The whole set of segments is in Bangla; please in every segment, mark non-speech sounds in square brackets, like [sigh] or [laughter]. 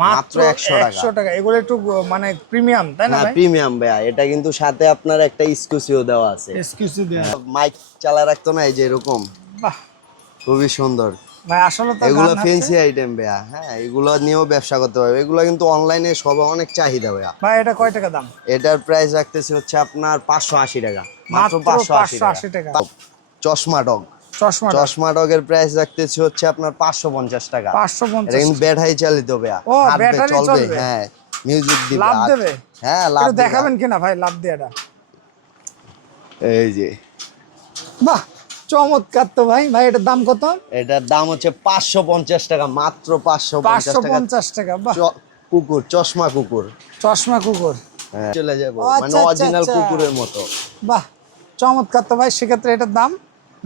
মাত্র 100 টাকা। একশো টাকা। এগুলো একটু মানে প্রিমিয়াম তাই না ভাই? প্রিমিয়াম ভাইয়া। এটা কিন্তু সাথে আপনার একটা স্কুসিও দেওয়া আছে। এক্সকিউসি দেয়া মাইক চালা রাখতো না এই যে এরকম? বাহ। খুবই সুন্দর। ভাই আসলে তো এগুলো আইটেম হ্যাঁ এগুলো নিয়েও ব্যবসা করতে পারবে। এগুলো কিন্তু অনলাইনে সব অনেক চাহিদা ভাইয়া। ভাই এটা কয় টাকা দাম? এটার প্রাইস রাখতেছে হচ্ছে আপনার পাঁচশো আশি টাকা। মাত্র মাত্র পাঁচশো আশি 580 টাকা। টাকা। চশমা ডগ। চশমা চশমা ডগের প্রাইস রাখতেছে হচ্ছে আপনার পাঁচশো পঞ্চাশ টাকা। পাঁচশো পঞ্চাশ। ব্যাটারি চালিত চলবে? হ্যাঁ মিউজিক দিবে লাভ দেবে? হ্যাঁ লাভ দেখাবেন কিনা ভাই লাভ দেয়াটা? এই যে। বাহ চমৎকার তো ভাই। ভাই এটার দাম কত? এটার দাম হচ্ছে পাঁচশো পঞ্চাশ টাকা মাত্র পাঁচশো পাঁচশো পঞ্চাশ টাকা বাহ। কুকুর চশমা কুকুর। চশমা কুকুর। হ্যাঁ, চলে যাব। আচ্ছা, মানে আচ্ছা, অরিজিনাল আচ্ছা। কুকুরের মতো। বাহ চমৎকার তো ভাই। সেক্ষেত্রে এটার দাম?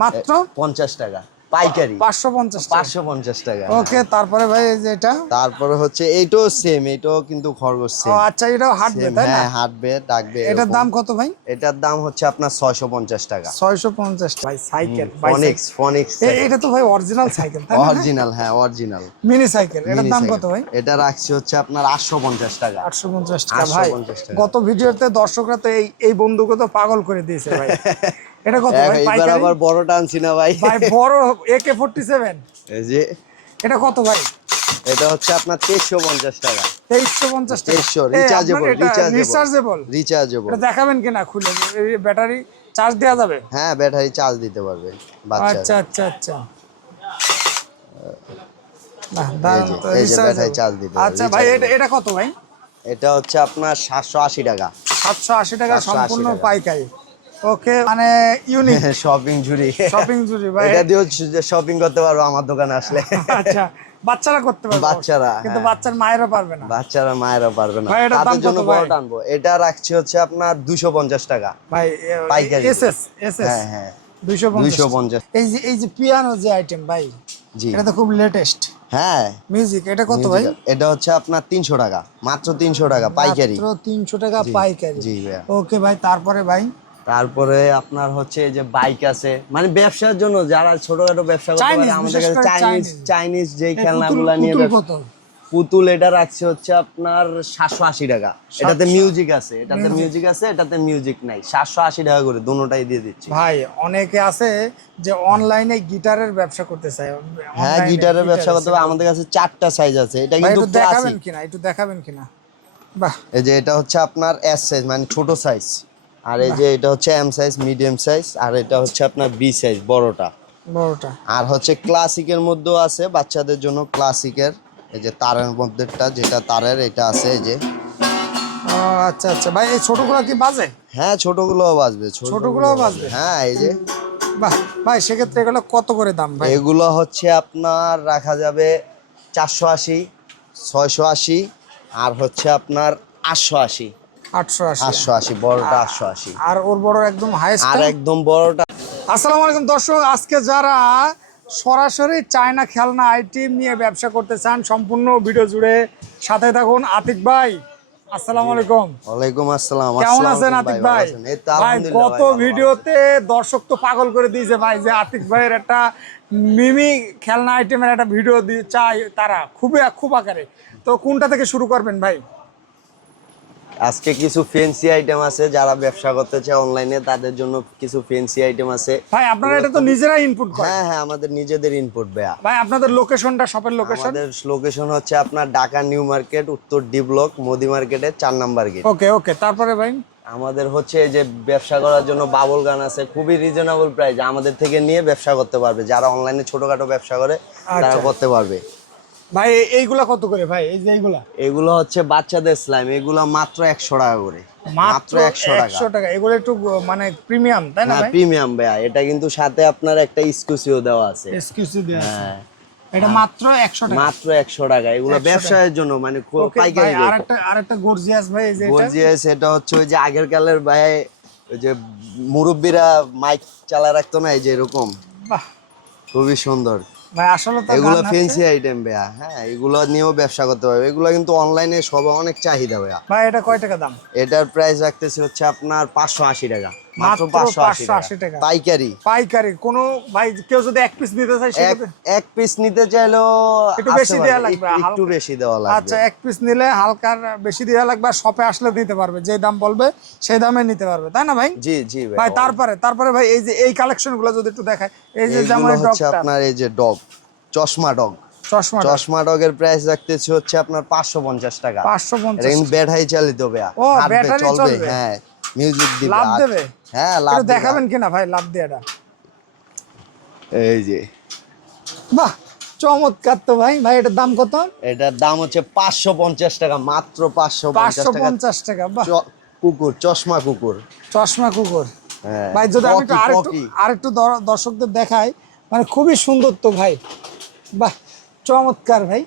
মাত্র? পঞ্চাশ টাকা। পাইকারি। পাঁচশো পঞ্চাশ টাকা। পাঁচশো পঞ্চাশ টাকা ওকে তারপরে ভাই এই যে এটা? তারপরে হচ্ছে এইটাও সেম এটাও কিন্তু খরগোশ সেম আচ্ছা এটাও হাঁটবে তাই না? হ্যাঁ হাঁটবে ডাকবে এটার দাম কত ভাই? এটার দাম হচ্ছে আপনার ছয়শো পঞ্চাশ টাকা। ছয়শো পঞ্চাশ ভাই সাইকেল ফনিক্স ফনিক্স এটা তো ভাই অরিজিনাল সাইকেল তাই অরিজিনাল হ্যাঁ অরিজিনাল মিনি সাইকেল এটার দাম কত ভাই? এটা রাখছি হচ্ছে আপনার আটশো পঞ্চাশ টাকা। আটশো পঞ্চাশ টাকা ভাই। 850 গত ভিডিওতে দর্শকরা তো এই এই বন্ধুকে তো পাগল করে দিয়েছে ভাই। [laughs] এটা কত ভাই পাইকারি? আবার বড়টা আনছি না ভাই। ভাই বড় একে ফোরটি সেভেন এই যে। এটা কত ভাই? এটা হচ্ছে আপনার তেইশশো পঞ্চাশ টাকা। তেইশশো পঞ্চাশ টাকা। তেইশশো রিচার্জেবল রিচার্জেবল রিচার্জেবল এটা দেখাবেন কিনা খুলে? ব্যাটারি চার্জ দেওয়া যাবে? হ্যাঁ ব্যাটারি চার্জ দিতে পারবে বাচ্চা আচ্ছা আচ্ছা আচ্ছা। আচ্ছা ভাই এটা এটা কত ভাই? এটা হচ্ছে আপনার সাতশো আশি টাকা। সাতশো আশি টাকা সম্পূর্ণ পাইকারি। ওকে মানে ইউনিক শপিং [laughs] ঝুড়ি। শপিং জুড়ি ভাই। এটা দিয়েও শপিং করতে পারব আমার দোকানে আসলে। [laughs] আচ্ছা বাচ্চারা করতে পারবে। বাচ্চারা, কিন্তু হ্যাঁ। বাচ্চার মায়েরা পারবে না। বাচ্চারা মায়েরা পারবে না। ভাই, তাদের জন্য বড় টানবো। এটা রাখছি হচ্ছে আপনার দুশো পঞ্চাশ টাকা। ভাই পাইকারি। SS SS. হ্যাঁ হ্যাঁ। দুইশো দুইশো পঞ্চাশ পঞ্চাশ। এই যে এই যে পিয়ানো যে আইটেম ভাই জি। এটা তো খুব লেটেস্ট হ্যাঁ। মিউজিক এটা কত ভাই? এটা হচ্ছে আপনার তিনশো টাকা। মাত্র তিনশো টাকা পাইকারি। মাত্র তিনশো টাকা পাইকারি। জি ভাইয়া। ওকে ভাই তারপরে ভাই? তারপরে আপনার হচ্ছে যে বাইক আছে। মানে ব্যবসার জন্য যারা ছোটখাটো ব্যবসা করতে পারে আমাদের কাছে চাইনিজ চাইনিজ পুতুল- খেলনাগুলো নিয়ে পুতুল পুতুল এটা রাখছে হচ্ছে আপনার সাতশো আশি টাকা। এটাতে মিউজিক আছে এটাতে মিউজিক আছে এটাতে মিউজিক নাই। সাতশো আশি টাকা করে দুটোটাই দিয়ে দিচ্ছি। ভাই অনেকে আছে যে অনলাইনে গিটারের ব্যবসা করতে চায়। হ্যাঁ গিটারের ব্যবসা করতে হবে। আমাদের কাছে চারটা সাইজ আছে। এটা কিন্তু দেখাবেন কিনা? একটু দেখাবেন কিনা? বাহ। এই যে এটা হচ্ছে আপনার এস সাইজ মানে ছোট সাইজ আর এই যে এটা হচ্ছে এম সাইজ মিডিয়াম সাইজ আর এটা হচ্ছে আপনার বি সাইজ বড়টা। বড়টা। আর হচ্ছে ক্লাসিকের মধ্যেও আছে বাচ্চাদের জন্য ক্লাসিকের এই যে তারের মধ্যেটা যেটা তারের এটা আছে এই যে। আচ্ছা আচ্ছা। ভাই এই ছোটগুলো কি বাজে? হ্যাঁ ছোটগুলোও বাজবে ছোটগুলোও বাজবে? হ্যাঁ এই যে। বাহ ভাই সেক্ষেত্রে এগুলো কত করে দাম ভাই? এগুলো হচ্ছে আপনার রাখা যাবে চারশো আশি ছয়শো আশি আর হচ্ছে আপনার আটশো আশি। আটশো আশি। বড়টা আটশো আশি। আর ওর বড় একদম হাইস্ট আর একদম বড়টা আসসালামু আলাইকুম দর্শক আজকে যারা সরাসরি চায়না খেলনা আইটেম নিয়ে ব্যবসা করতে চান সম্পূর্ণ ভিডিও জুড়ে সাথে থাকুন আতিক ভাই। আসসালামু আলাইকুম। ওয়ালাইকুম আসসালাম। কেমন আছেন আতিক ভাই, গত ভিডিওতে দর্শক তো পাগল করে দিয়েছে ভাই যে আতিক ভাইয়ের একটা মিমি খেলনা আইটেমের একটা ভিডিও দিয়ে চাই তারা খুবই খুব আকারে। তো কোনটা থেকে শুরু করবেন ভাই? আজকে কিছু ফেন্সি আইটেম আছে যারা ব্যবসা করতে চায় অনলাইনে তাদের জন্য কিছু ফেন্সি আইটেম আছে। ভাই আপনারা এটা তো নিজেরা ইনপুট করেন। হ্যাঁ হ্যাঁ আমাদের নিজেদের ইনপুট বেয়া ভাই আপনাদের লোকেশনটা শপের লোকেশন আমাদের লোকেশন হচ্ছে আপনার ঢাকা নিউ মার্কেট উত্তর ডি ব্লক মোদি মার্কেটের চার নাম্বার গেট ওকে ওকে তারপরে ভাই? আমাদের হচ্ছে এই যে ব্যবসা করার জন্য বাবল গান আছে খুবই রিজনেবল প্রাইস আমাদের থেকে নিয়ে ব্যবসা করতে পারবে। যারা অনলাইনে ছোটখাটো ব্যবসা করে তারা আচ্ছা। করতে পারবে। ভাই এইগুলা কত করে ভাই? এই যে এইগুলা? এগুলো হচ্ছে বাচ্চাদের স্লাইম এগুলো মাত্র একশো টাকা করে। মাত্র একশো টাকা। একশো টাকা। এগুলো একটু মানে প্রিমিয়াম তাই না হ্যাঁ ভাই? প্রিমিয়াম ভাইয়া। এটা কিন্তু সাথে আপনার একটা স্কুসিও দেওয়া আছে। এক্সকিউসি দেয়া আছে। হ্যাঁ। এটা মাত্র একশো টাকা। মাত্র একশো টাকা। এগুলো ব্যবসায়ের জন্য মানে খুব পাইকারি ভাই আরেকটা আরেকটা গর্জিয়াস ভাই এই যে এটা? গর্জিয়াস এটা হচ্ছে ওই যে আগের কালের ভাই ওই যে মুরব্বীরা মাইক চালা রাখতো না এই যে এরকম। বাহ। খুবই সুন্দর। ভাই আসলে তো এগুলো আইটেম ভাইয়া। হ্যাঁ এগুলো নিয়েও ব্যবসা করতে পারবে এগুলো কিন্তু অনলাইনে সব অনেক চাহিদা ভাইয়া। ভাই এটা কয় টাকা দাম? এটার প্রাইস রাখতেছে হচ্ছে আপনার পাঁচশো আশি টাকা। মাত্র মাত্র পাঁচশো আশি 580 টাকা। টাকা। পাইকারি। পাইকারি। কোনো ভাই কেউ যদি এক পিস নিতে চায় এক এক পিস নিতে চাইলেও একটু বেশি দেয়া লাগবে, একটু- একটু বেশি দেওয়া আচ্ছা এক পিস নিলে হালকার বেশি দেওয়া লাগবে আর শপে আসলে দিতে পারবে। যে দাম বলবে সেই দামে নিতে পারবে। তাই না ভাই? জি জি ভাই ভাই তারপরে তারপরে ভাই এই যে এই কালেকশনগুলো যদি একটু দেখায় এই যে যেমন ডগটা। আপনার এই যে ডগ চশমা ডগ। চশমা চশমা ডগের প্রাইস রাখতেছি হচ্ছে আপনার পাঁচশো পঞ্চাশ টাকা। পাঁচশো পঞ্চাশ। ব্যাটারি চালিত ভাইয়া। ও, ব্যাটারি চলবে চলবে? হ্যাঁ। মিউজিক দিবে লাভ দেবে? হ্যাঁ লাভ। দেখাবেন কিনা ভাই লাভ দিয়ে এটা এই যে। বাহ চমৎকার তো ভাই। ভাই এটার দাম কত? এটার দাম হচ্ছে পাঁচশো পঞ্চাশ টাকা মাত্র পাঁচশো পাঁচশো টাকা। পঞ্চাশ টাকা বাহ। কুকুর চশমা কুকুর। চশমা কুকুর। হ্যাঁ ভাই যদি আমি একটু আরেকটু আরেকটু দর্শকদের দেখাই মানে খুবই সুন্দর তো ভাই। বাহ চমৎকার ভাই।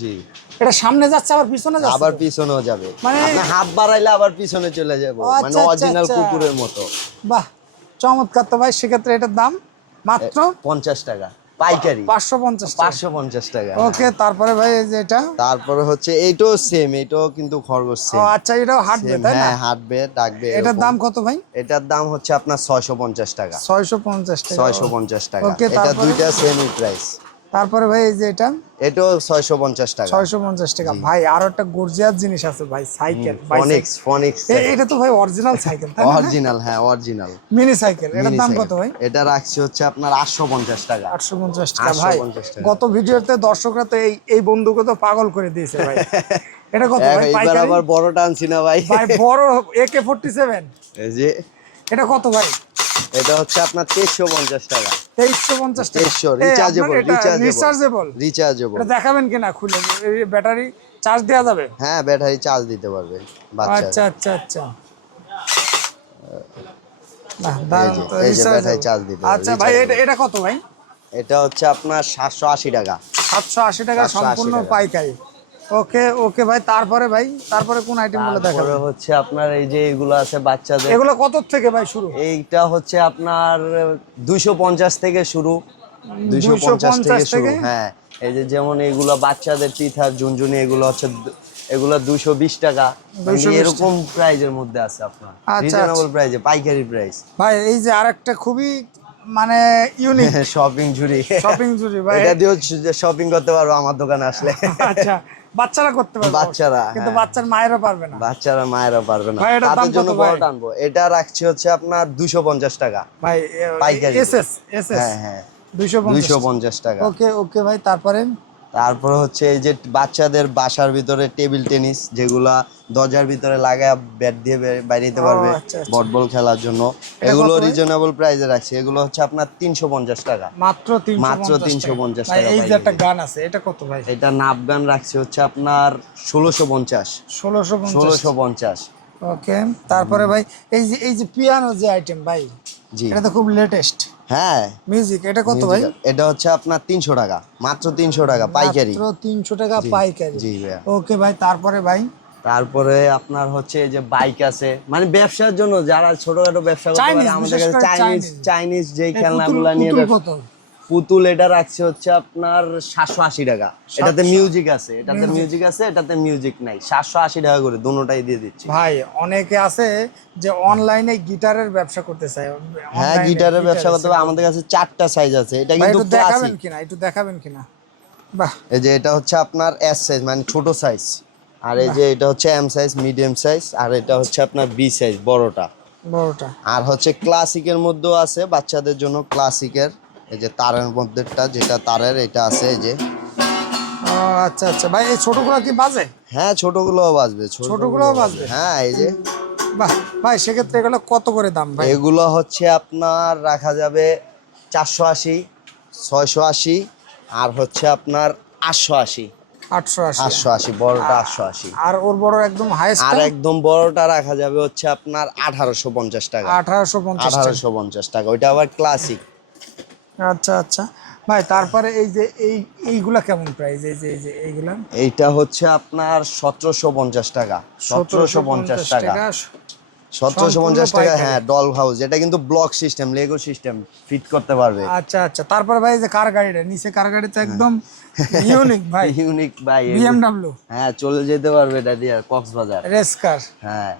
জি। এটা সামনে যাচ্ছে আবার পিছনে যাচ্ছে আবার পিছনেও যাবে। মানে- হাত বাড়াইলে আবার পিছনে চলে যাব। আচ্ছা, মানে আচ্ছা, অরিজিনাল আচ্ছা। কুকুরের মতো। বাহ চমৎকার তো ভাই সেক্ষেত্রে এটার দাম মাত্র পঞ্চাশ টাকা পাইকারি। পাঁচশো পঞ্চাশ পাঁচশো পঞ্চাশ টাকা। ওকে তারপরে ভাই যে এটা? তারপরে হচ্ছে এইটাও সেম এটাও কিন্তু খরগোশ সেম আচ্ছা এটাও হাঁটবে তাই না? হ্যাঁ হাঁটবে ডাকবে এটার দাম কত ভাই? এটার দাম হচ্ছে আপনার ছয়শো পঞ্চাশ টাকা। ছয়শো পঞ্চাশ টাকা। ছয়শো পঞ্চাশ টাকা। এটা দুইটা সেমই প্রাইস তারপরে ভাই এই যে এটা? এটাও ছয়শো পঞ্চাশ টাকা। ছয়শো পঞ্চাশ টাকা। ভাই আরও একটা গর্জিয়াস জিনিস আছে ভাই সাইকেল ফনিক্স ফনিক্স এটা তো ভাই অরিজিনাল সাইকেল তাই না অরিজিনাল হ্যাঁ অরিজিনাল মিনি সাইকেল এটার দাম কত ভাই? এটা রাখছি হচ্ছে আপনার আটশো পঞ্চাশ টাকা। আটশো পঞ্চাশ টাকা ভাই। 850 গত ভিডিওতে দর্শকরা তো এই এই বন্ধুকে তো পাগল করে দিয়েছে ভাই। এটা কত [laughs] ভাই এবার আবার বড় টানছি না ভাই। ভাই বড় একে ফোরটি সেভেন এই যে। এটা কত ভাই? এটা হচ্ছে আপনার তেইশশো পঞ্চাশ টাকা। দেখাবেন কিনা খুলে? ব্যাটারি চার্জ দেওয়া যাবে? হ্যাঁ ব্যাটারি চার্জ দিতে পারবে আচ্ছা আচ্ছা আচ্ছা। আচ্ছা ভাই এটা এটা কত ভাই? এটা হচ্ছে আপনার সাতশো আশি টাকা। সাতশো আশি টাকা সম্পূর্ণ পাইকারি। ওকে ওকে ভাই তারপরে ভাই তারপরে কোন আইটেমগুলো তারপরে হচ্ছে আপনার এই যে এগুলো আছে বাচ্চাদের। এগুলো কত থেকে ভাই শুরু? এইটা হচ্ছে আপনার দুইশো পঞ্চাশ থেকে শুরু। দুইশো 250 থেকে শুরু হ্যাঁ। এই যে যেমন এগুলো বাচ্চাদের টিথার ঝুনঝুনি এগুলো হচ্ছে এগুলো দুশো বিশ টাকা। মানে 220 এরকম প্রাইজের মধ্যে আছে আপনার। আচ্ছা, রিজনেবল প্রাইজে পাইকারি প্রাইস ভাই এই যে আরেকটা খুবই মানে ইউনিক শপিং [laughs] ঝুড়ি। শপিং জুড়ি ভাই। এটা দিয়েও শপিং করতে পারব আমার দোকানে আসলে। আচ্ছা। [laughs] বাচ্চারা করতে পারবে বাচ্চারা, কিন্তু হ্যাঁ। বাচ্চার মায়েরা পারবে না। বাচ্চারা মায়েরা পারবে না। তাদের জন্য বড় টানবো। এটা রাখছি হচ্ছে আপনার দুশো পঞ্চাশ টাকা। ভাই পাইকারি। SS SS. হ্যাঁ হ্যাঁ। দুইশো দুইশো পঞ্চাশ পঞ্চাশ টাকা। ওকে ওকে ভাই তারপরে? তারপর হচ্ছে এই যে বাচ্চাদের বাসার ভিতরে টেবিল টেনিস যেগুলা দরজার ভিতরে লাগায় ব্যাট দিয়ে বে- বাইরে দিতে পারবে আচ্ছা, আচ্ছা। বট বল খেলার জন্য। এগুলো রিজনেবল প্রাইসে রাখছি। এগুলো হচ্ছে আপনার তিনশো পঞ্চাশ টাকা। মাত্র তিনশো মাত্র 350 ভাই টাকা এই যে একটা গান আছে এটা কত ভাই? এটা নাপ গান রাখছি হচ্ছে আপনার ষোলোশো পঞ্চাশ। ষোলোশো পঞ্চাশ। ষোলোশো পঞ্চাশ। ওকে তারপরে ভাই এই যে এই যে পিয়ানো যে আইটেম ভাই জি। এটা তো খুব লেটেস্ট হ্যাঁ। মিউজিক এটা কত ভাই? এটা হচ্ছে আপনার তিনশো টাকা মাত্র তিনশো টাকা পাইকারি। মাত্র তিনশো টাকা পাইকারি। জি ভাই ওকে ভাই তারপরে ভাই? তারপরে আপনার হচ্ছে যে বাইক আছে মানে ব্যবসার জন্য যারা ছোটখাটো ব্যবসা করতে পারে আমাদের কাছে চাইনিজ। চাইনিজ যেই খেলনাগুলো নিয়ে ব্যবসা- পুতুল এটা রাখছে হচ্ছে আপনার সাতশো আশি টাকা। এটাতে মিউজিক আছে এটাতে মিউজিক আছে এটাতে মিউজিক নাই। সাতশো আশি টাকা করে দুটোটাই দিয়ে দিচ্ছি। ভাই অনেকে আছে যে অনলাইনে গিটারের ব্যবসা করতে চায়। হ্যাঁ গিটারের ব্যবসা করতে হবে। আমাদের কাছে চারটা সাইজ আছে। এটা কিন্তু দেখাবেন কিনা? একটু দেখাবেন কিনা? বাহ। এই যে এটা হচ্ছে আপনার এস সাইজ মানে ছোট সাইজ আর এই যে এটা হচ্ছে এম সাইজ মিডিয়াম সাইজ আর এটা হচ্ছে আপনার বি সাইজ বড়টা। বড়টা। আর হচ্ছে ক্লাসিকের মধ্যেও আছে বাচ্চাদের জন্য ক্লাসিকের এই যে তারের মধ্যেটা যেটা তারের এটা আছে এই যে। আচ্ছা আচ্ছা। ভাই এই ছোটগুলো কি বাজে? হ্যাঁ ছোটগুলোও বাজবে ছোটগুলোও বাজবে? হ্যাঁ এই যে। বাহ ভাই সেক্ষেত্রে এগুলো কত করে দাম ভাই? এগুলো হচ্ছে আপনার রাখা যাবে চারশো আশি ছয়শো আশি আর হচ্ছে আপনার আটশো আশি। আটশো আশি। আটশো আশি বড়টা আটশো আশি। আর ওর বড় একদম হাইস্ট আর একদম বড়টা রাখা যাবে হচ্ছে আপনার আঠারোশো পঞ্চাশ টাকা। আঠারোশো পঞ্চাশ টাকা। আঠারোশো পঞ্চাশ টাকা। ওইটা আবার ক্লাসিক আচ্ছা আচ্ছা। ভাই তারপরে এই যে এই এইগুলা কেমন প্রাইস এই যে এই যে এইগুলা? এইটা হচ্ছে আপনার সতেরোশো পঞ্চাশ টাকা। সতেরোশো পঞ্চাশ টাকা। সতেরোশো পঞ্চাশ সম্পূর্ণ টাকা হ্যাঁ ডল হাউস এটা কিন্তু block system Lego system fit করতে পারবে। আচ্ছা আচ্ছা। তারপরে ভাই যে কার গাড়িটা নিচে কার গাড়ি তো একদম ইউনিক ভাই। [laughs] ইউনিক ভাই বিএমডব্লিউ হ্যাঁ চলে যেতে পারবে এটা দিয়ে কক্সবাজার রেস কার হ্যাঁ।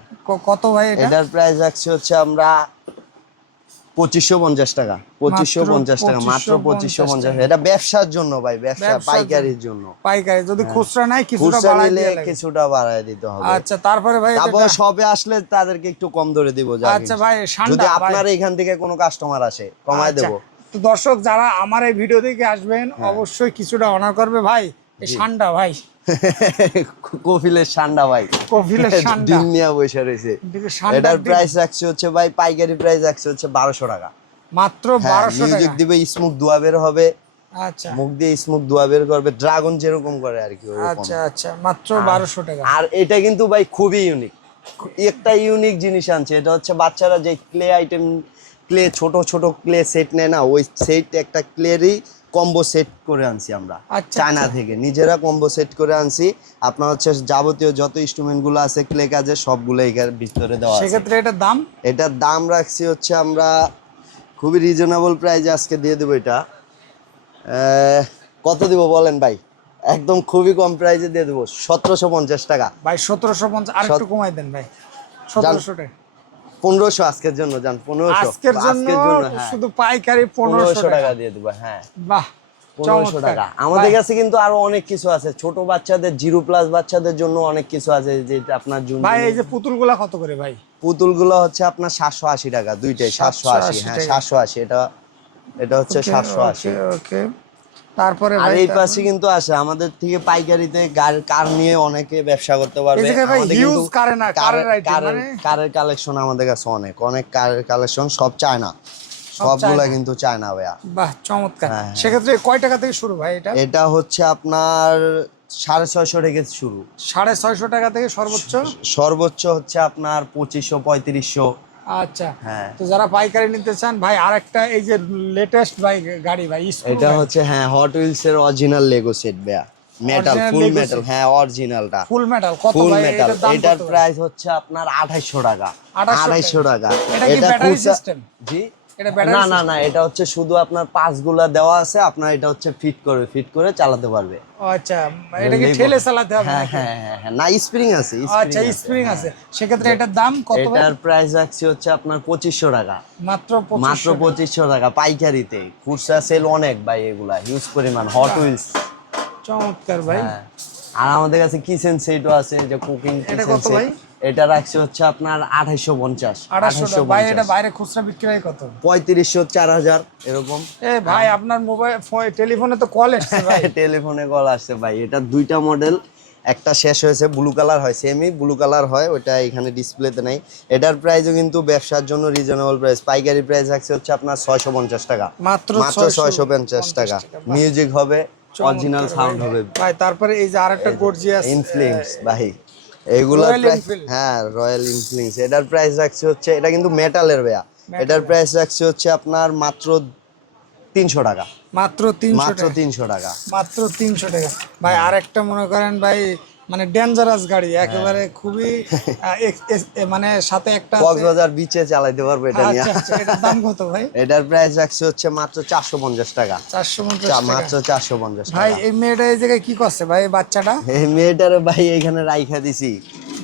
কত ভাই এটা? এটার প্রাইস রাখছি হচ্ছে আমরা পঁচিশশো পঞ্চাশ টাকা পঁচিশশো পঞ্চাশ টাকা মাত্র পঁচিশশো পঞ্চাশ এটা ব্যবসার জন্য ভাই ব্যবসা পাইকারির জন্য। পাইকারি যদি খুচরা নাই কিছুটা নিলে কিছুটা বাড়ায় দিতে হবে। আচ্ছা তারপরে ভাই তারপর সবে আসলে তাদেরকে একটু কম ধরে দিব আচ্ছা ভাই যদি আপনার এখান থেকে কোনো কাস্টমার আসে কমায় আচ্ছা, দেবো। তো দর্শক যারা আমার এই ভিডিও দেখে আসবেন হ্যাঁ। অবশ্যই কিছুটা অনার করবে ভাই। এই ভাই। [laughs] কফিলের ঠান্ডা ভাই। কফিলের [laughs] ঠান্ডা ডিম নিয়ে বসে রয়েছে। এটার। প্রাইস রাখছে হচ্ছে ভাই পাইকারি প্রাইস রাখছে হচ্ছে বারোশো টাকা। মাত্র হ্যাঁ বারোশো মিউজিক দিবে স্মুক দোয়া বের হবে। আচ্ছা। মুখ দিয়ে স্মুক দোয়া বের করবে। ড্রাগন যেরকম করে আর কি আচ্ছা আচ্ছা মাত্র বারোশো টাকা। আর এটা কিন্তু ভাই খুবই ইউনিক একটা ইউনিক জিনিস আনছে। এটা হচ্ছে বাচ্চারা যে ক্লে আইটেম ক্লে ছোট ছোট ক্লে সেট নেয় না ওই সেট একটা ক্লেরই কম্বো সেট করে আনছি আমরা। আচ্ছা, চায়না আচ্ছা। থেকে। নিজেরা কম্বো সেট করে আনছি। আপনার হচ্ছে যাবতীয় যত ইনস্ট্রুমেন্টগুলো আছে ক্লে কাজে সবগুলো এখানে ভিতরে দেওয়া সেক্ষেত্রে এটার দাম? এটার দাম রাখছি হচ্ছে আমরা খুবই রিজনেবল প্রাইজে আজকে দিয়ে দেবো এটা। কত দিব বলেন ভাই? একদম খুবই কম প্রাইজে দিয়ে দেবো। সতেরোশো পঞ্চাশ টাকা। ভাই সতেরোশো পঞ্চাশ আর একটু কমাই দেন ভাই। সতেরোশো টাকা পনেরোশো আজকের জন্য যান পনেরোশো। আজকের জন্য হ্যাঁ। শুধু পাইকারি পনেরোশো টাকা। দিয়ে দেবো হ্যাঁ। বাহ পনেরোশো টাকা। আমাদের কাছে কিন্তু আরও অনেক কিছু আছে। ছোট বাচ্চাদের জিরো প্লাস বাচ্চাদের জন্য অনেক কিছু আছে যেটা আপনার জন্য ভাই এই যে পুতুলগুলা কত করে ভাই? পুতুলগুলো হচ্ছে আপনার সাতশো আশি টাকা দুইটাই সাতশো আশি হ্যাঁ সাতশো আশি এটা এটা হচ্ছে সাতশো আশি। ওকে। তারপরে আর এই পাশে কিন্তু আছে আমাদের থেকে পাইকারিতে কার নিয়ে অনেকে ব্যবসা করতে পারবে। কারে না, কারের কারের মানে- কালেকশন আমাদের কাছে অনেক অনেক কারের কালেকশন সব চায়না। সবগুলা চায়না। কিন্তু চায়না ভাইয়া। বাহ চমৎকার। হ্যাঁ, হ্যাঁ। সেক্ষেত্রে কয় টাকা থেকে শুরু ভাই এটা? এটা হচ্ছে আপনার সাড়ে ছয়শো থেকে শুরু। সাড়ে ছয়শো টাকা থেকে সর্বোচ্চ? সর্বোচ্চ হচ্ছে আপনার পঁচিশশো পঁয়ত্রিশশো। আচ্ছা। হ্যাঁ। তো যারা পাইকারি নিতে চান ভাই আরেকটা এই যে লেটেস্ট ভাই গাড়ি ভাই এটা হচ্ছে হ্যাঁ হট হুইলস এর অরিজিনাল লেগো সেট ভাইয়া। মেটাল ফুল মেটাল হ্যাঁ অরিজিনালটা ফুল মেটাল কত ফুল ভাই? মেটাল এটার দাম এটার প্রাইস হচ্ছে আপনার আঠাইশো টাকা। 2800 আড়াইশো টাকা। এটা কি ব্যাটারি সিস্টেম জি? না না না এটা হচ্ছে শুধু আপনার পাঁচগুলা দেওয়া আছে আপনার এটা হচ্ছে ফিট করে ফিট করে চালাতে পারবে। আচ্ছা এটা কি ঠেলে চালাতে হবে হ্যাঁ হ্যাঁ হ্যাঁ হ্যাঁ না স্প্রিং আছে আচ্ছা স্প্রিং হ্যাঁ। আছে। সেক্ষেত্রে এটার দাম কত এটার প্রাইস রাখছি হচ্ছে আপনার পঁচিশশো টাকা। মাত্র মাত্র 2500 পঁচিশশো টাকা পাইকারিতে। খুচরা সেল অনেক ভাই এগুলা হিউজ পরিমাণ হট হুইলস চমৎকার ভাই। হ্যাঁ। আর আমাদের কাছে কিচেন সেটও আছে যে কুকিং এটা কিচেন কত ভাই? সেট এটা রাখছি হচ্ছে আপনার আঠাইশো পঞ্চাশ আঠাশশো টাকা। ভাই এটা বাইরে খুচরা বিক্রি হয় কত? পঁয়ত্রিশশো চার হাজার এরকম। এ ভাই আপনার মোবাইল টেলিফোনে তো কল এসছে ভাই। [laughs] টেলিফোনে কল আসছে ভাই। এটা দুইটা মডেল একটা শেষ হয়েছে ব্লু কালার হয় সেমি ব্লু কালার হয় ওটা এখানে ডিসপ্লেতে নাই। এটার প্রাইসও কিন্তু ব্যবসার জন্য রিজনেবল প্রাইস পাইকারি প্রাইস রাখছে হচ্ছে আপনার ছয়শো পঞ্চাশ টাকা। মাত্র মাত্র ছয়শো পঞ্চাশ টাকা। মিউজিক হবে অরিজিনাল সাউন্ড হবে। ভাই তারপরে এই যে আরেকটা গর্জিয়াস ইনফ্লুয়েন্স ভাই। প্রাইস হ্যাঁ রয়্যাল ইনফ্লুয়েন্স এটার প্রাইস রাখছে হচ্ছে এটা কিন্তু মেটালের ভাইয়া। এটার প্রাইস রাখছে হচ্ছে আপনার মাত্র তিনশো টাকা। মাত্র তিনশো মাত্র তিনশো টাকা। মাত্র তিনশো টাকা। ভাই আরেকটা মনে করেন ভাই মানে ডেঞ্জারাস গাড়ি একেবারে খুবই [laughs] মানে সাথে একটা কক্সবাজার বিচে চালাইতে পারবে এটা নিয়ে। আচ্ছা আচ্ছা এটার দাম কত ভাই? [laughs] এটার প্রাইস রাখছে হচ্ছে মাত্র চারশো পঞ্চাশ টাকা। চারশো পঞ্চাশ চা- টাকা। মাত্র চারশো পঞ্চাশ ভাই এই মেয়েটা এই জায়গায় কি করছে ভাই বাচ্চাটা? এই মেয়েটারে ভাই এখানে রাইখা দিছি।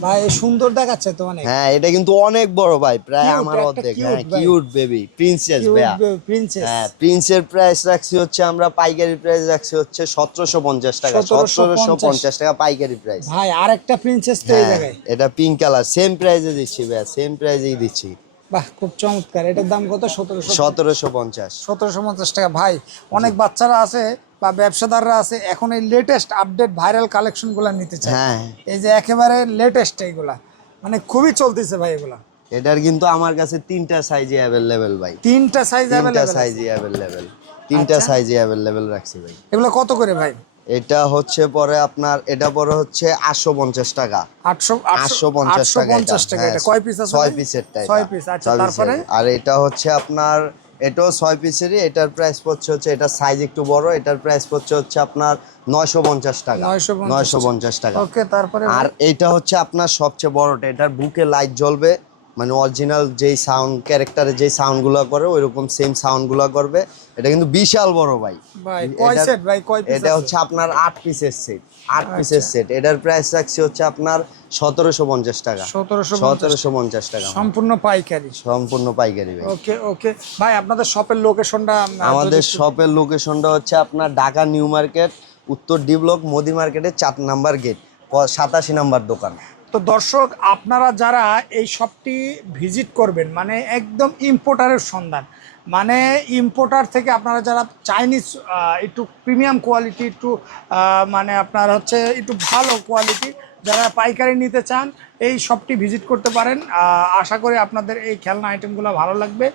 ভাই সুন্দর দেখাচ্ছে তো অনেক। হ্যাঁ এটা কিন্তু অনেক বড় ভাই প্রায় আমার অর্ধেক। হ্যাঁ কিউট বেবি প্রিন্সেস ভাইয়া। প্রিন্সেস হ্যাঁ প্রিন্সের প্রাইস রাখছি হচ্ছে আমরা পাইকারি প্রাইস রাখছি হচ্ছে সতেরোশো পঞ্চাশ টাকা। 1750 সতেরোশো পঞ্চাশ টাকা পাইকারি প্রাইস ভাই আরেকটা প্রিন্সেস তো এই হ্যাঁ জায়গায়। এটা পিঙ্ক কালার সেম প্রাইসে দিচ্ছি ভাইয়া সেম প্রাইসেই দিচ্ছি। বাহ খুব চমৎকার। এটার দাম কত? সতেরোশো সতেরোশো পঞ্চাশ। সতেরোশো পঞ্চাশ টাকা। ভাই অনেক বাচ্চারা আছে বা ব্যবসাদাররা আছে এখন এই লেটেস্ট আপডেট ভাইরাল কালেকশনগুলা নিতে চায়। হ্যাঁ। এই যে একেবারে লেটেস্ট এইগুলা। মানে খুবই চলতেছে ভাই এগুলা। এটার কিন্তু আমার কাছে তিনটা সাইজে অ্যাভেলেবেল ভাই। তিনটা সাইজ তিনটা অ্যাভেলেবেল সাইজে অ্যাভেলেবেল তিনটা আচ্ছা। সাইজে অ্যাভেলেবেল রাখছি ভাই। এগুলো কত করে ভাই? এটা হচ্ছে পরে আপনার এটা পরে হচ্ছে আটশো পঞ্চাশ টাকা। টাকা পঞ্চাশ টাকা হ্যাঁ, এটা কয় পিস আছে ছয় পিসের পিস আচ্ছা তারপরে? আর এটা হচ্ছে আপনার এটাও ছয় পিসেরই এটার প্রাইস পড়ছে হচ্ছে এটার সাইজ একটু বড় এটার প্রাইস পড়ছে হচ্ছে আপনার নয়শো পঞ্চাশ টাকা। 950 নয়শো পঞ্চাশ টাকা। ওকে তারপরে আর এটা হচ্ছে আপনার সবচেয়ে বড়টা এটার বুকে লাইট জ্বলবে। মানে অরিজিনাল যেই সাউন্ড ক্যারেক্টারে যেই সাউন্ডগুলো করে ওইরকম সেম সাউন্ডগুলো করবে। এটা কিন্তু বিশাল বড় ভাই। ভাই কয় এটা- সেট ভাই? কয় পিস এটা হচ্ছে আপনার আট পিসের সেট আট পিসের সেট এটার প্রাইস রাখছি হচ্ছে আপনার সতেরোশো পঞ্চাশ টাকা। সতেরোশো পঞ্চাশ। টাকা। সম্পূর্ণ পাইকারি। সম্পূর্ণ পাইকারি ভাই। ওকে ওকে। ভাই আপনাদের শপের লোকেশনটা আমাদের শপের লোকেশনটা হচ্ছে আপনার ঢাকা নিউ মার্কেট উত্তর ডি ব্লক মোদি মার্কেটের চার নাম্বার গেট সাতাশি নাম্বার দোকান। তো দর্শক, আপনারা যারা এই শপটি ভিজিট করবেন মানে একদম ইম্পোর্টারের সন্ধান মানে ইম্পোর্টার থেকে আপনারা যারা চাইনিজ একটু প্রিমিয়াম কোয়ালিটি একটু মানে আপনার হচ্ছে একটু ভালো কোয়ালিটি যারা পাইকারি নিতে চান, এই শপটি ভিজিট করতে পারেন। আশা করি আপনাদের এই খেলনা আইটেমগুলো ভালো লাগবে।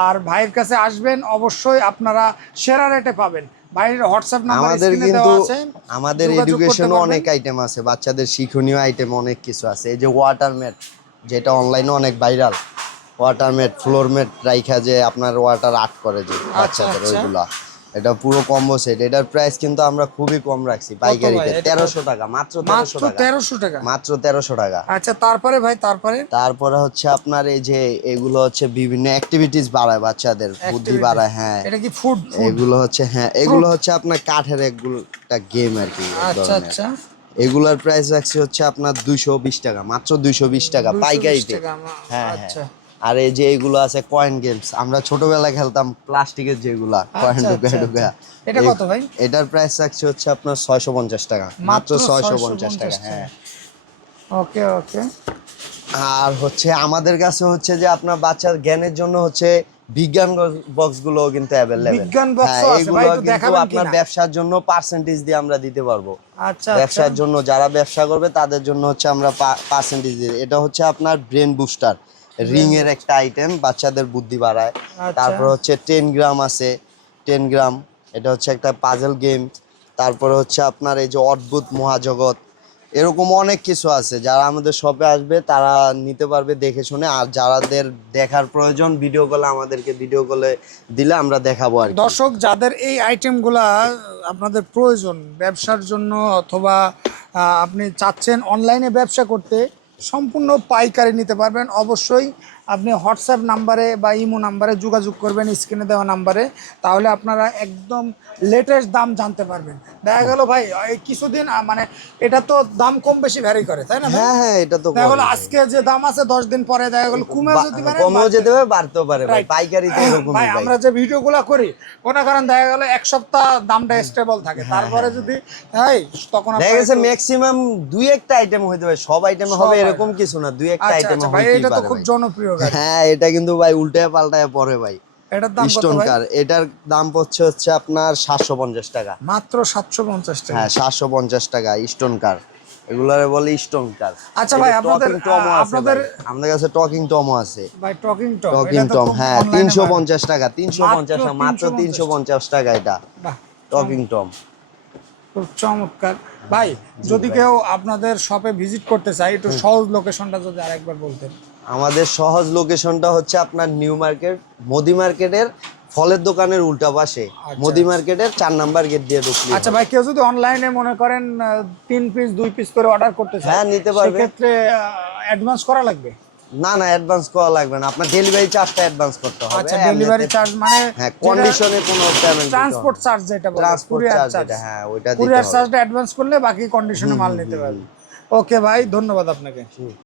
আর ভাইয়ের কাছে আসবেন, অবশ্যই আপনারা সেরা রেটে পাবেন। ভাইয়ের হোয়াটসঅ্যাপ নাম্বার আমাদের কিন্তু আমাদের এডুকেশনও অনেক আইটেম আছে বাচ্চাদের শিক্ষণীয় আইটেম অনেক কিছু আছে। এই যে ওয়াটার ম্যাট যেটা অনলাইনে অনেক viral water mat floor mat রাইখা যে আপনার ওয়াটার আর্ট করে যে বাচ্চাদের আচ্ছা। ওইগুলা। এটা পুরো কম্বো সেট এটার প্রাইস কিন্তু আমরা খুবই কম রাখছি পাইকারিতে? তেরোশো টাকা মাত্র তেরোশো মাত্র টাকা। তেরোশো টাকা? মাত্র তেরোশো টাকা। আচ্ছা তারপরে ভাই তারপরে? তারপরে হচ্ছে আপনার এই যে এগুলো হচ্ছে বিভিন্ন অ্যাক্টিভিটিস বাড়ায় বাচ্চাদের বুদ্ধি বাড়ায় হ্যাঁ। এটা কি ফুড এগুলো হচ্ছে হ্যাঁ এগুলো হচ্ছে আপনার কাঠের এগুলো একটা গেম আর কি আচ্ছা আচ্ছা। এগুলার প্রাইস রাখছি হচ্ছে আপনার দুইশো বিশ টাকা মাত্র দুইশো বিশ টাকা 220 পাইকারিতে। টাকা হ্যাঁ আচ্ছা। হ্যাঁ আর এই যে এইগুলো আছে কয়েন গেমস আমরা ছোটবেলায় খেলতাম প্লাস্টিকের যেগুলা কয়েন ঢুকা ঢুকা এটা কত ভাই? এটার প্রাইস রাখছি হচ্ছে আপনার ছয়শো পঞ্চাশ টাকা মাত্র ছয়শো পঞ্চাশ টাকা হ্যাঁ। ওকে ওকে। আর হচ্ছে আমাদের কাছে হচ্ছে যে আপনার বাচ্চার জ্ঞানের জন্য হচ্ছে বিজ্ঞান বক্সগুলো কিন্তু অ্যাভেলেবেল বিজ্ঞান আছে, ভাই, এগুলো কিন্তু আপনার ব্যবসার জন্য পার্সেন্টেজ দিয়ে আমরা দিতে পারব। আচ্ছা আচ্ছা। ব্যবসার জন্য যারা ব্যবসা করবে তাদের জন্য হচ্ছে আমরা পার্সেন্টেজ দিয়ে দিই। এটা হচ্ছে আপনার ব্রেন বুস্টার রিং এর একটা আইটেম বাচ্চাদের বুদ্ধি বাড়ায় আচ্ছা। তারপর হচ্ছে টেন গ্রাম আছে টেন গ্রাম এটা হচ্ছে একটা পাজল গেম তারপরে হচ্ছে আপনার এই যে অদ্ভুত মহাজগৎ এরকম অনেক কিছু আছে যারা আমাদের শপে আসবে তারা নিতে পারবে দেখে শুনে আর যারাদের দেখার প্রয়োজন ভিডিও কলে আমাদেরকে ভিডিও কলে দিলে আমরা দেখাবো আর। দর্শক যাদের এই আইটেমগুলা আপনাদের প্রয়োজন ব্যবসার জন্য অথবা আপনি চাচ্ছেন অনলাইনে ব্যবসা করতে সম্পূর্ণ পাইকারি নিতে পারবেন। অবশ্যই আপনি হোয়াটসঅ্যাপ নাম্বারে বা ইমো নাম্বারে যোগাযোগ করবেন, স্ক্রিনে দেওয়া নাম্বারে। তাহলে আপনারা একদম লেটেস্ট দাম জানতে পারবেন। দেখা গেল ভাই কিছুদিন মানে এটা তো দাম কম বেশি ভ্যারি করে তাই না হ্যাঁ হ্যাঁ এটা তো দেখা গেলো। আজকে যে দাম আছে দশ দিন পরে দেখা গেলো কমে যেতে পারে কমেও যেতে পারে বাড়তেও পারে ভাই পাইকারি ভাই আমরা যে ভিডিওগুলো করি কোনো কারণ দেখা গেল এক সপ্তাহ দামটা স্টেবল থাকে তারপরে যদি হ্যাঁ তখন দেখা গেছে ম্যাক্সিমাম দুই একটা আইটেম হইতে পারে সব আইটেম হবে এরকম কিছু না দুই একটা আচ্ছা আইটেম আচ্ছা ভাই এটা তো খুব জনপ্রিয় হ্যাঁ এটা কিন্তু ভাই উল্টায় পাল্টায় পরে ভাই। এটার দাম স্টোন কার এটার দাম হচ্ছে আপনার সাতশো পঞ্চাশ টাকা। মাত্র সাতশো পঞ্চাশ টাকা। হ্যাঁ সাতশো পঞ্চাশ টাকা স্টোন কার এগুলারে বলে স্টোন কার আচ্ছা ভাই, আপনাদের, আপনাদের- আমাদের কাছে টকিং টমও আছে। ভাই টকিং টপ টকিং টম হ্যাঁ তিনশো পঞ্চাশ টাকা তিনশো পঞ্চাশ মাত্র মাত্র 350 তিনশো পঞ্চাশ টাকা এটা। টকিং টম খুব চমৎকার। ভাই যদি কেউ আপনাদের শপে ভিজিট করতে চায় একটু সহজ লোকেশনটা যদি আরেকবার বলতেন। আমাদের সহজ লোকেশনটা হচ্ছে আপনার নিউ মার্কেট মোদি মার্কেটের ফলের দোকানের উল্টা পাশে। মোদি মার্কেটের চার নাম্বার গেট দিয়ে ঢুকলি। আচ্ছা ভাই কেউ যদি অনলাইনে মনে করেন তিন পিস দুই পিস করে অর্ডার করতে চায় হ্যাঁ, নিতে পারবে। সেক্ষেত্রে অ্যাডভান্স করা লাগবে? না না অ্যাডভান্স করা লাগবে না। আপনার ডেলিভারি চার্জটা অ্যাডভান্স করতে হবে। আচ্ছা ডেলিভারি চার্জ মানে হ্যাঁ কন্ডিশনে কোনো পেমেন্ট ট্রান্সপোর্ট চার্জ যেটা বলে ট্রান্সপোর্ট চার্জ হ্যাঁ ওইটা দিতে কুরিয়ার চার্জটা অ্যাডভান্স করলে বাকি কন্ডিশনে মাল নিতে পারবে। ওকে ভাই ধন্যবাদ আপনাকে।